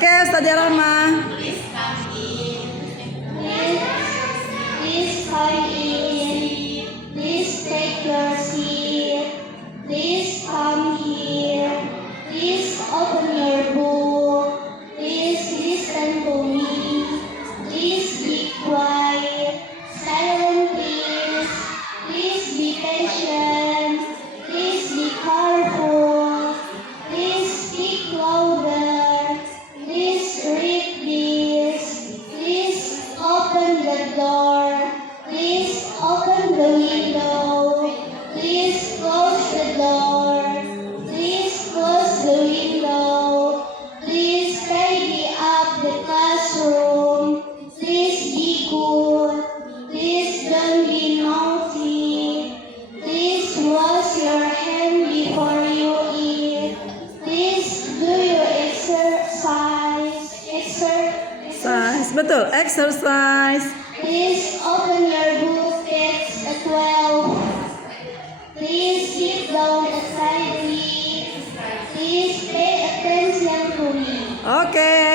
Oke, Ustazah Rama. Please come in. Please come in. Please take your seat. Please come here. Please open your book. Please listen to me. Please be quiet. Silent, please. Please be patient. Please be careful. Please speak louder. Please read this. Please open the door. Please open the window. Please close the door. Please close the window. Please tidy up the classroom. Please be good. Please don't be naughty. Please wash your hand before you eat. Please do your exercise. Betul, exercise. Please open your book at 12. Please sit down aside. Please pay attention to me. Oke.